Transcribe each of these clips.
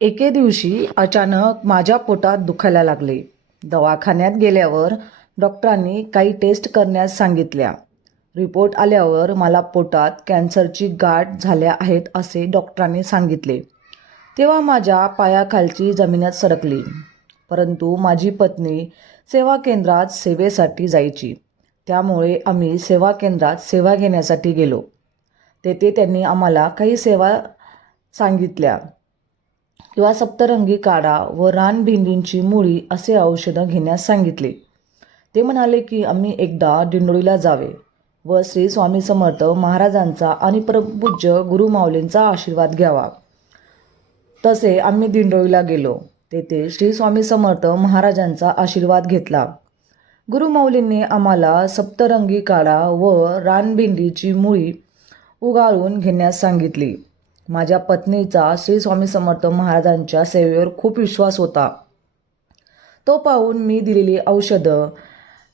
एके दिवशी अचानक माझ्या पोटात दुखायला लागले. दवाखान्यात गेल्यावर डॉक्टरांनी काही टेस्ट करण्यास सांगितल्या. रिपोर्ट आल्यावर मला पोटात कॅन्सरची गाठ झाल्या आहेत असे डॉक्टरांनी सांगितले. तेव्हा माझ्या पायाखालची जमीनच सरकली. परंतु माझी पत्नी सेवा केंद्रात सेवेसाठी जायची. त्यामुळे आम्ही सेवा केंद्रात सेवा घेण्यासाठी गेलो. तेथे त्यांनी आम्हाला काही सेवा सांगितल्या किंवा सप्तरंगी काढा व रानभेंडींची मुळी असे औषधं घेण्यास सांगितले. ते म्हणाले की आम्ही एकदा दिंडोरीला जावे व श्री स्वामी समर्थ महाराजांचा आणि परमपूज्य गुरुमाऊलींचा आशीर्वाद घ्यावा. तसे आम्ही दिंडोरीला गेलो. तेथे श्री स्वामी समर्थ महाराजांचा आशीर्वाद घेतला. गुरुमाऊलींनी आम्हाला सप्तरंगी काढा व रानभेंडीची मुळी उगाळून घेण्यास सांगितली. माझ्या पत्नीचा श्री स्वामी समर्थ महाराजांच्या सेवेवर खूप विश्वास होता. तो पाहून मी दिलेली औषधं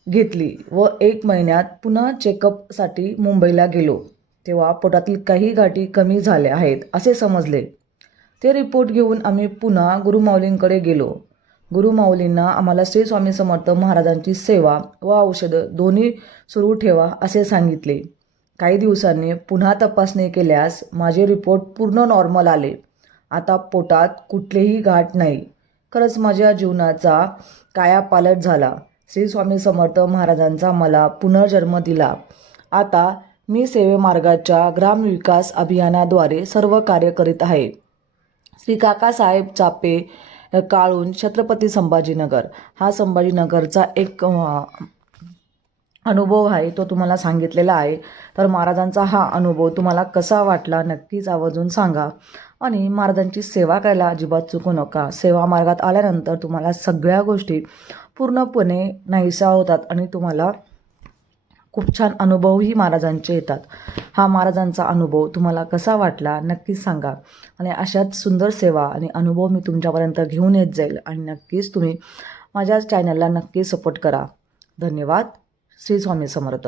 घेतली व 1 महिन्यात पुन्हा चेकअपसाठी मुंबईला गेलो. तेव्हा पोटातील काही गाठी कमी झाल्या आहेत असे समजले. ते रिपोर्ट घेऊन आम्ही पुन्हा गुरुमाऊलींकडे गेलो. गुरुमाऊलींना आम्हाला श्री स्वामी समर्थ महाराजांची सेवा व औषधं दोन्ही सुरू ठेवा असे सांगितले. काही दिवसांनी पुन्हा तपासणी केल्यास माझे रिपोर्ट पूर्ण नॉर्मल आले. आता पोटात कुठलेही गाठ नाही. खरंच माझ्या जीवनाचा कायापालट झाला. श्री स्वामी समर्थ महाराजांचा मला पुनर्जन्म दिला. आता मी सेवेमार्गाच्या ग्रामविकास अभियानाद्वारे सर्व कार्य करीत आहे. श्री काकासाहेब चापे काळून छत्रपती संभाजीनगर हा संभाजीनगरचा एक अनुभव आहे, तो तुम्हाला सांगितलेला आहे. तर महाराजांचा हा अनुभव तुम्हाला कसा वाटला नक्कीच आवर्जून सांगा. आणि महाराजांची सेवा करायला अजिबात चुकू नका. सेवा मार्गात आल्यानंतर तुम्हाला सगळ्या गोष्टी पूर्णपणे नाहीशा होतात आणि तुम्हाला खूप छान अनुभवही महाराजांचे येतात. हा महाराजांचा अनुभव तुम्हाला कसा वाटला नक्कीच सांगा. आणि अशाच सुंदर सेवा आणि अनुभव मी तुमच्यापर्यंत घेऊन येत जाईल. आणि नक्कीच तुम्ही माझ्या चॅनलला नक्की सपोर्ट करा. धन्यवाद. श्री स्वामी समर्थ.